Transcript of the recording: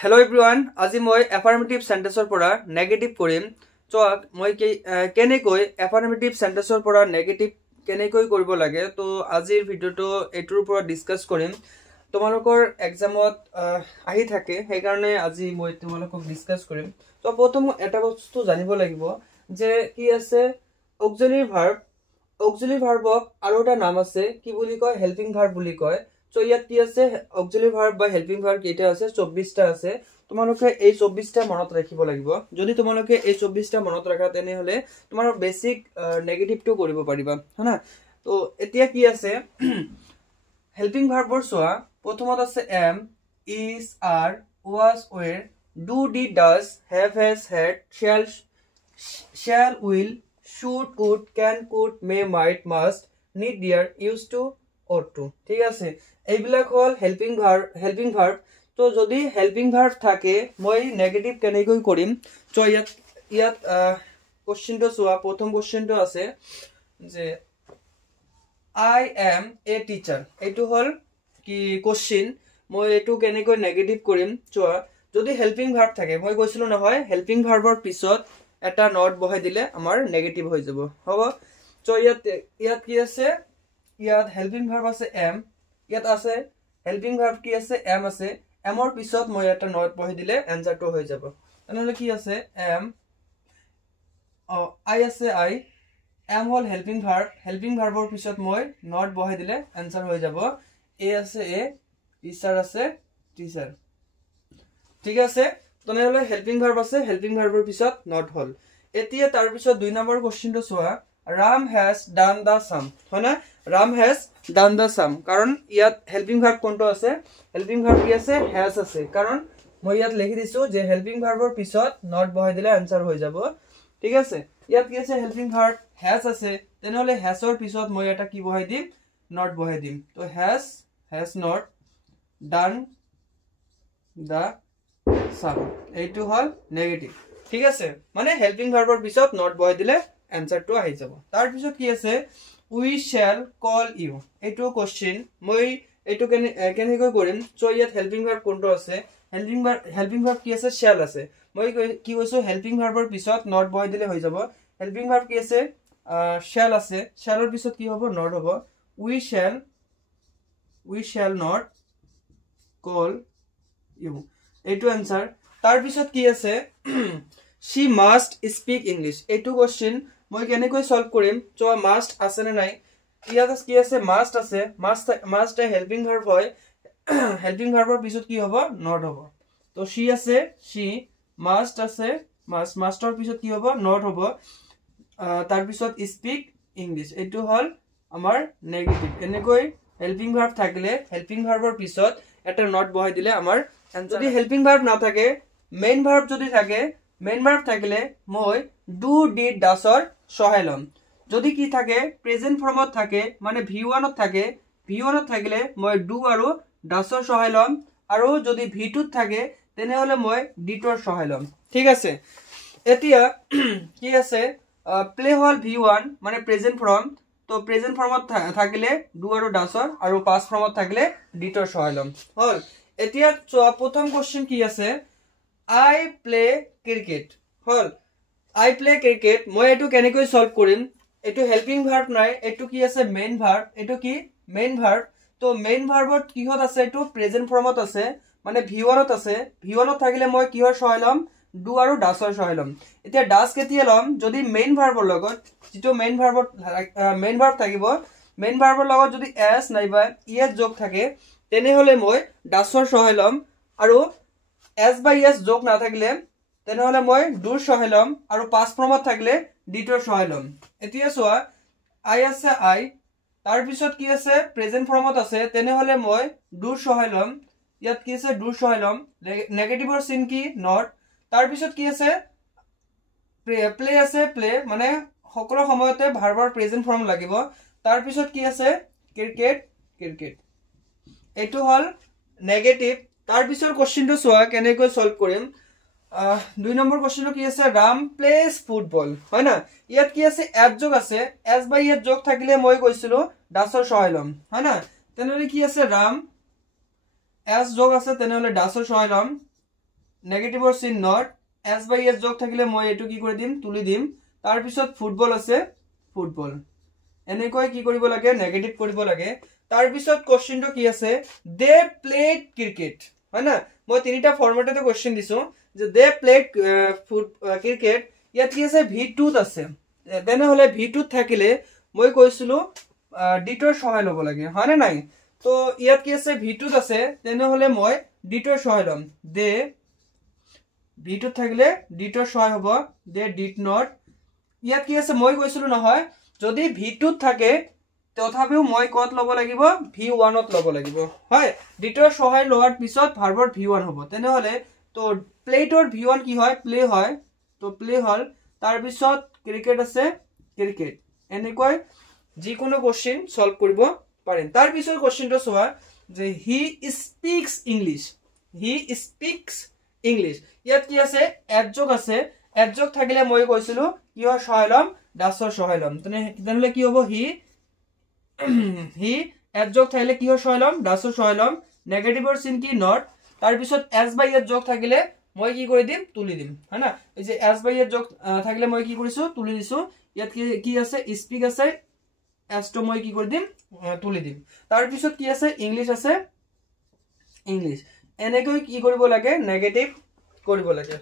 Hello everyone, আজি মই affirmative sentenceৰ পৰা negative কৰিম। চোৱাক মই কেনেকৈ affirmative sentenceৰ পৰা negative কেনেকৈ কৰিব লাগে তো আজিৰ ভিডিওটো এটোৰ পৰা ডিসকাস কৰিম। তোমালোকৰ এক্সামত আহি থাকে সেইকাৰণে আজি মই তোমালোকক ডিসকাস কৰিম। তো প্ৰথম এটা বস্তু জানিব লাগিব যে কি আছে auxiliary verb। auxiliary verbক আৰু এটা নাম আছে কি বুলি কয় helping verb বুলি কয়। So ইয়াত কি আছে auxiliary verb বা helping verb কেইটা আছে 24টা আছে। তোমালোকে এই 24টা মনত ৰাখিব লাগিব। যদি তোমালোকে এই 24টা মনত ৰাখা তেনে হলে তোমাৰ বেসিক নেগেটিভটো কৰিব পাৰিবা হনা। তো এতিয়া কি আছে helping verb ৰ সোয়া প্ৰথমত আছে am, is, are, was, were, do, did, does, have, has, had, shall, will, should, would, can, could, may, might, must, need, dare, used to, ought to। ঠিক আছে এইবিলাক হল helping verb। তো যদি helping verb থাকে মই নেগেটিভ কেনেকৈ কৰিম। তো ইয়াত কোশ্চেনটো সোয়া প্ৰথম কোশ্চেনটো আছে যে I am a teacher। এইটো হল কি কোশ্চেন মই এটো কেনেকৈ নেগেটিভ কৰিম। চোৱা যদি helping verb থাকে মই কৈছিলো নহয় helping verbৰ পিছত এটা নট বহাই দিলে আমাৰ নেগেটিভ হৈ যাব হ'ব। তো ইয়াত কি আছে ইয়াত helping verb আছে am, ইয়াত আছে helping verb কি আছে am আছে। amৰ পিছত মই এটা নট বহাই দিলে আনসাৰটো হৈ যাব। তেনেহলে কি আছে am I আছে I, am হল helping verbৰ পিছত মই নট বহাই দিলে আনসাৰ হৈ যাব। a আছে a, teacher আছে teacher। ঠিক আছে তেনেহলে helping verb আছে helping verbৰ পিছত নট হল। এতিয়া তাৰ পিছত দুই নম্বৰ কোশ্চেনটো চোৱা Ram has done the sum হয়না। Ram has done the sum কাৰণ ইয়াত helping verb কোনটো আছে helping verb কি আছে has আছে কাৰণ মই ইয়াত লিখি দিছো যে helping verbৰ পিছত নট বহাই দিলে আনসাৰ হৈ যাব। ঠিক আছে ইয়াত কি আছে helping verb has আছে তেনেহলে hasৰ পিছত মই এটা কি বহাই দিম নট বহাই দিম। তো has not done the sum এইটো হল নেগেটিভ। ঠিক আছে মানে helping verbৰ পিছত নট বহাই দিলে আনসাৰটো আহি যাব। তাৰ পিছত কি আছে we shall call you এইটো কোশ্চেন মই এইটো কেনেকৈ কৰিম। সো ইয়াত helping verb কোনটো আছে helping verb কি আছে shall আছে। মই কি কৈছো helping verbৰ পিছত নট বহাই দিলে হৈ যাব। helping verb কি আছে shall আছে shallৰ পিছত কি হ'ব নট হ'ব। we shall not call you এইটো আনসার। তাৰ পিছত কি আছে she must speak English এইটো কোশ্চেন মই কেনেকৈ সলভ কৰিম। সো মাস্ট আছে নে নাই ইয়াত কি আছে মাস্ট আছে মাস্ট হেল্পিং ভার্ব হয় হেল্পিং ভাৰ্বৰ পিছত কি হ'ব নট হ'ব। তো she আছে she, must আছে মাস্টৰ পিছত কি হ'ব নট হ'ব। তাৰ পিছত স্পিক ইংলিশ এইটো হল আমাৰ নেগেটিভ। এনেকৈ হেল্পিং ভাৰ্ব থাকিলে হেল্পিং ভাৰ্বৰ পিছত এটা নট বহাই দিলে আমাৰ যদি হেল্পিং ভাৰ্ব না থাকে মেইন ভাৰ্ব যদি থাকে মেইন ভাৰ্ব থাকিলে মই ডু ডিড ডাসৰ সহায় লম। যদি কি থাকে প্ৰেজেন্ট ফৰ্মত থাকে মানে v1 ত থাকে v1 ত থাকিলে মই ডু আৰু ডাসৰ সহায় লম আৰু যদি v2 ত থাকে তেনেহলে মই ডিটৰ সহায় লম। ঠিক আছে এতিয়া কি আছে প্লে হল v1 মানে প্ৰেজেন্ট ফৰ্ম। তো প্ৰেজেন্ট ফৰ্মত থাকিলে ডু আৰু ডাসৰ আৰু পাস্ট ফৰ্মত থাকিলে ডিটৰ সহায় লম হল। এতিয়া প্ৰথম কোশ্চেন কি আছে I play cricket hall I play cricket মই এটো কেনেকৈ সলভ কৰিম। এটো হেল্পিং ভার্ব নাই এটো কি আছে মেইন ভার্ব এটো কি মেইন ভার্ব। তো মেইন ভার্বত কিহত আছে এটো প্ৰেজেন্ট ফৰ্মত আছে মানে v1 ত আছে v1 ত থাকিলে মই কিহৰ সহায় লম ডু আৰু ডাসৰ সহায় লম। এতিয়া ডাস কেতিয়া লম যদি মেইন ভাৰ্বৰ লগত যেটো মেইন ভাৰ্ব থাকিব মেইন ভাৰ্বৰ লগত যদি s নাইবা es যোগ থাকে তেনেহলে মই ডাসৰ সহায় লম আৰু s by s যোগ না থাকিলে তেনেহলে মই ডুৰ সহায় লম আৰু পাস্ট ফৰ্মত থাকিলে ডিটৰ সহায় লম। এতিয়া চোৱা I আছে I তাৰ পিছত কি আছে প্ৰেজেন্ট ফৰ্মত আছে তেনেহলে মই ডুৰ সহায় লম। ইয়াত কি আছে ডুৰ সহায় লম নেগেটিভৰ চিন কি নট। তাৰ পিছত কি আছে প্লে আছে প্লে মানে সকলো সময়তে ভাৰ্বৰ প্ৰেজেন্ট ফৰ্ম লাগিব। তাৰ পিছত কি আছে ক্ৰিকেট এইটো হল নেগেটিভ। তাৰ পিছৰ কোশ্চেনটো চোৱা কেনেকৈ সলভ কৰিম। দুই নম্বৰ কোশ্চেনটো কি আছে ৰাম প্লেজ ফুটবল হয় না। ইয়াত কি আছে এড যোগ আছে এস বাই এড যোগ থাকিলে মই কৈছিলো ডাসৰ সহায় লম হয় না। তেনেহলে কি আছে ৰাম এস যোগ আছে তেনেহলে ডাসৰ সহায় লম নেগেটিভৰ চিন নট এছ বাই এছ যোগ থাকিলে মই এইটো কি কৰি দিম তুলি দিম তাৰ পিছত ফুটবল আছে ফুটবল এনেকৈ কি কৰিব লাগে নেগেটিভ কৰিব লাগে তাৰ পিছত কোশ্চেনটো কি আছে দে প্লেড ক্ৰিকেট হয় না মই তিনিটা ফৰমেটতে কোশ্চেন দিছো যে দে প্লেড ক্ৰিকেট ইয়াত কি আছে v2 ত আছে তেনে হলে v2 ত থাকিলে মই কৈছিলো d2 ৰ সহায় লব লাগে হয় না নাই তো ইয়াত কি আছে v2 ত আছে তেনে হলে মই d2 ৰ সহায় লম দে v2 ত থাকিলে d2 ৰ সহায় হ'ব দে did not ইয়াত কি আছে মই কৈছিলো নহয় যদি v2 ত থাকে তথাপিও মই কত লব লাগিব v1 ত লব লাগিব হয় d2 ৰ সহায় লোৱাৰ পিছত ভাৰ্বৰ v1 হ'ব তেনে হলে তো প্লেটৰ v1 কি হয় প্লে হয় তো প্লে হল তাৰ পিছত ক্ৰিকেট আছে ক্ৰিকেট এনেকৈ যিকোনো কোশ্চেন সলভ কৰিব পাৰিম তাৰ পিছত কোশ্চেনটো চোৱা যে হি স্পিক্স ইংলিশ ইয়াত কি আছে এডজক আছে এডজক থাকিলে মই কৈছিলো কিহৰ সহায় লম ডাছৰ সহায় লম তেনেহলে কি হ'ব হি এডজক থাকিলে কিহৰ সহায় লম ডাছৰ সহায় লম নেগেটিভৰ চিন কি নট তাৰ পিছত এছ বাই এছ যোগ থাকিলে মই কি কৰি দিম তুলি দিম হয় না এই যে এছ বাই এছ যোগ থাকিলে মই কি কৰিছো তুলি দিছো ইয়াত কি আছে স্পিক আছে এছ টো মই কি কৰি দিম তুলি দিম তাৰ পিছত কি আছে ইংলিশ আছে ইংলিশ এনেকৈ কি কৰিব লাগে নেগেটিভ কৰিব লাগে